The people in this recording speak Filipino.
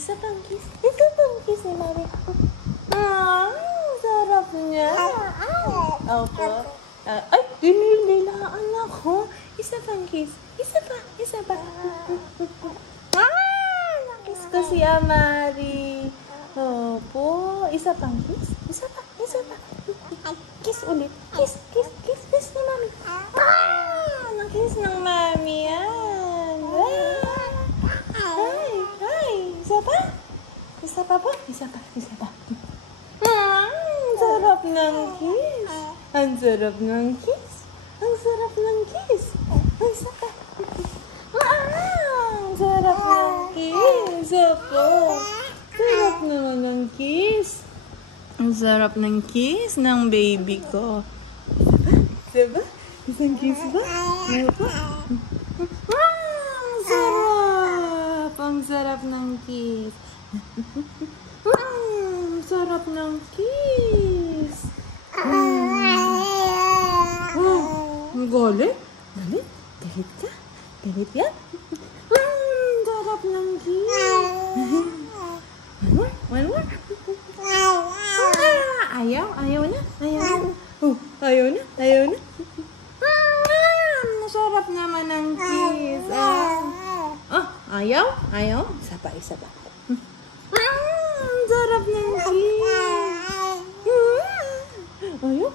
Isa pang kiss. Isa pang kiss ni Mami. Sarap niya. Opo. Ay, dinilaan ako. Isa pang kiss. Isa pa. Nakiss ko si Amari. Opo. Isa pang kiss. Isa pa. Kiss ulit. Kiss ni Mami. Nakiss ng Mami yan. Isa pa po? Isa pa. Sarap ng kiss. Ang sarap ng kiss. Isa pa. Ang sarap ng kiss. Opo. Sarap naman ng kiss. Ang sarap ng kiss ng baby ko. Diba? Isang kiss ba? Opo. Ang sarap ng kiss. Sarap ng kiss. Galit? Galit ka? Galit yan? Sarap ng kiss. One more? Ayaw na? Ayaw na? Masarap naman ng kiss. Ayaw? Isa pa. Sarap ng kiss. Ayaw?